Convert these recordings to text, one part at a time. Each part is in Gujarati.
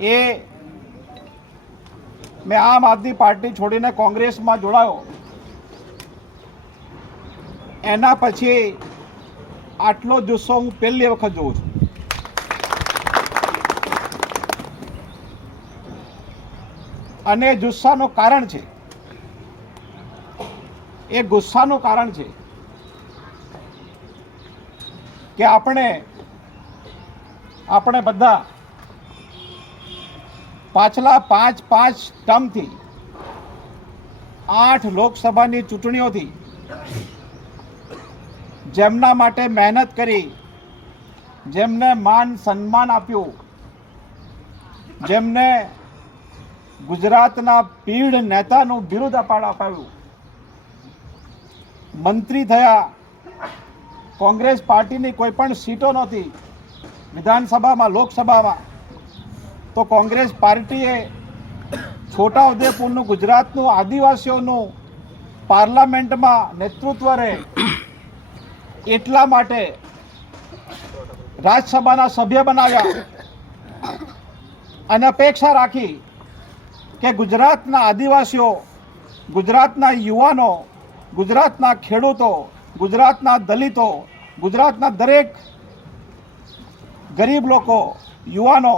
એ મેં આમ આદમી પાર્ટી છોડીને કોંગ્રેસમાં જોડાયો. એના પછી આટલો જુસ્સો હું પહેલી વખત જોઉં છું. અને જુસ્સાનું કારણ છે. એ ગુસ્સાનું કારણ છે કે આપણે આપણે બધા પાછલા પાંચ પાંચ ટર્મથી આઠ લોકસભાની ચૂંટણીઓથી જેમના માટે મહેનત કરી, જેમને માન સન્માન આપ્યું, જેમને ગુજરાતના પીઢ નેતાનું બિરુદ અપાવ્યું મંત્રી થયા. કોંગ્રેસ પાર્ટીની કોઈ પણ સીટો નહોતી. વિધાનસભામાં, લોકસભામાં. તો કોંગ્રેસ પાર્ટીએ છોટાઉદેપુરનું ગુજરાતનું આદિવાસીઓનું પાર્લામેન્ટમાં નેતૃત્વ રહે એટલા માટે રાજ્યસભાના સભ્ય બનાવ્યા અને અપેક્ષા રાખી કે ગુજરાતના આદિવાસીઓ, ગુજરાતના યુવાનો, ગુજરાતના ખેડૂતો, ગુજરાતના દલિતો, ગુજરાતના દરેક ગરીબ લોકો, યુવાનો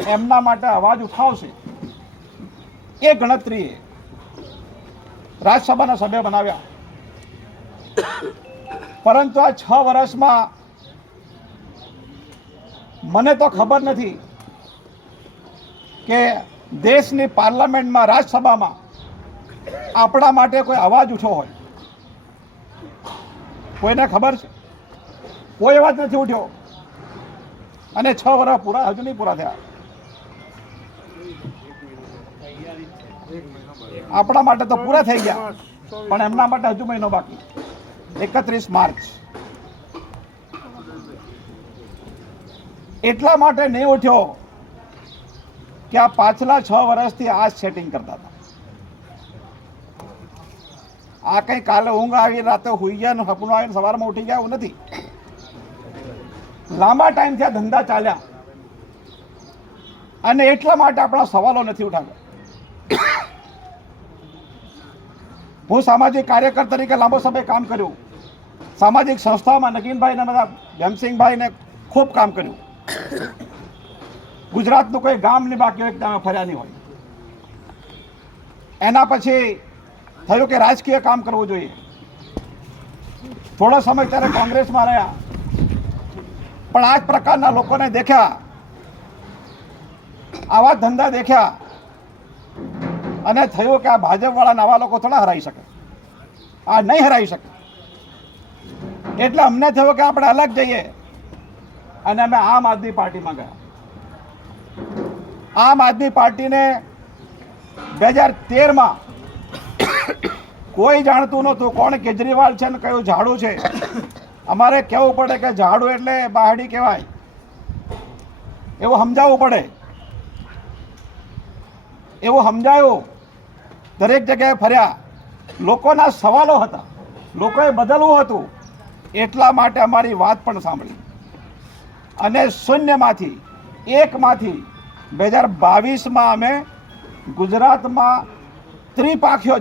એમના માટે અવાજ ઉઠાવશે. એ ગણતરીએ રાજ્યસભાના સભ્ય બનાવ્યા. પરંતુ આ છ વર્ષમાં મને તો ખબર નથી કે દેશની પાર્લામેન્ટમાં, રાજ્યસભામાં આપણા માટે કોઈ અવાજ ઉઠ્યો હોય. કોઈને ખબર છે? કોઈ અવાજ નથી ઉઠ્યો. અને છ વર્ષ પૂરા, હજુ નહીં પૂરા થયા. આપણા માટે તો પૂરા થઈ ગયા, પણ એમના માટે હજુ મહિનો બાકી. એકત્રીસ માર્ચ. એટલા માટે નહીં ઉઠ્યો કે આ પાછલા છ વર્ષથી આ સેટિંગ કરતા હતા. આ કંઈ કાલે ઊંઘ આવી, રાતે હુઈ ગયા ને સપનું આવીને સવારમાં ઉઠી ગયા એવું નથી. લાંબા ટાઈમથી આ ધંધા ચાલ્યા. અને એટલા માટે આપણા સવાલો નથી ઉઠાવ્યા. હું સામાજિક કાર્યકર તરીકે લાંબો સમય કામ કર્યું. સામાજિક સંસ્થામાં નગીનભાઈ ને બધા ભીમસિંહભાઈને ખૂબ કામ કર્યું. ગુજરાતનું કોઈ ગામ નહીં બાકી એક ફર્યા નહીં હોય. એના પછી થયું કે રાજકીય કામ કરવું જોઈએ. થોડો સમય ત્યારે કોંગ્રેસમાં રહ્યા. પણ આ જ પ્રકારના લોકોને દેખ્યા. આવા ધંધા દેખ્યા. અને થયું કે આ ભાજપવાળા નવા લોકો થોડા હરાઈ શકે. આ નહીં હરાઈ શકે. એટલે અમને થયું કે આપણે અલગ જઈએ. અને અમે આમ આદમી પાર્ટીમાં ગયા. આમ આદમી પાર્ટીને બે હજાર તેરમાં કોઈ જાણતું નહોતું કોણ કેજરીવાલ છે ને કયું ઝાડુ છે. અમારે કહેવું પડે કે ઝાડુ એટલે બહાડી કહેવાય. એવું સમજાવવું પડે. એવું સમજાયું. દરેક જગ્યાએ ફર્યા. લોકોના સવાલો હતા. લોકોએ બદલવું હતું. એટલા માટે અમારી વાત પણ સાંભળી. અને શૂન્યમાંથી, એકમાંથી, બે હજાર બાવીસમાં અમે ગુજરાતમાં ત્રિપાખીઓ